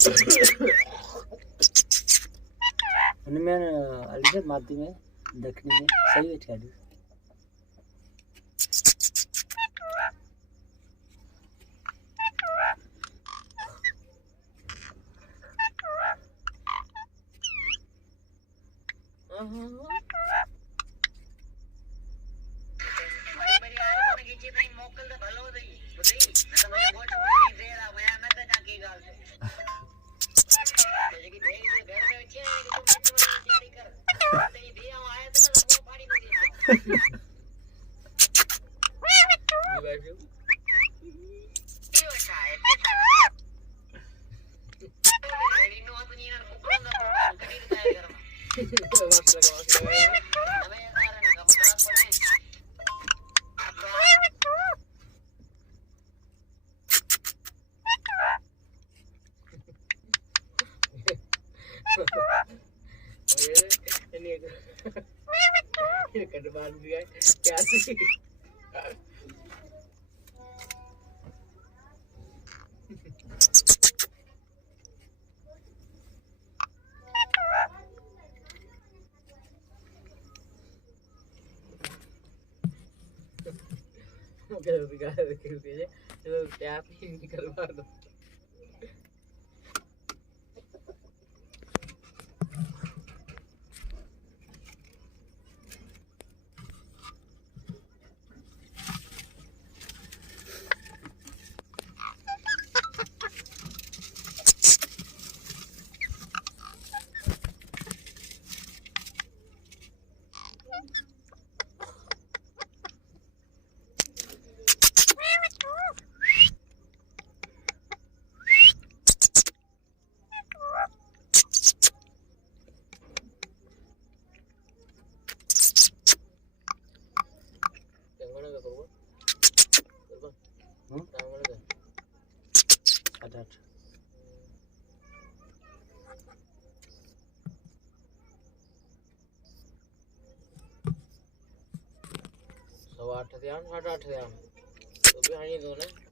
मैं अलीगढ़ माती में दक्षिण में सही है क्या कटवान भी है क्या सी मुझे बिगाड़ के लिए तो क्या ही निकलवा दो सवा 8 ध्यान 8.5 ध्यान तो भी हानि दो ना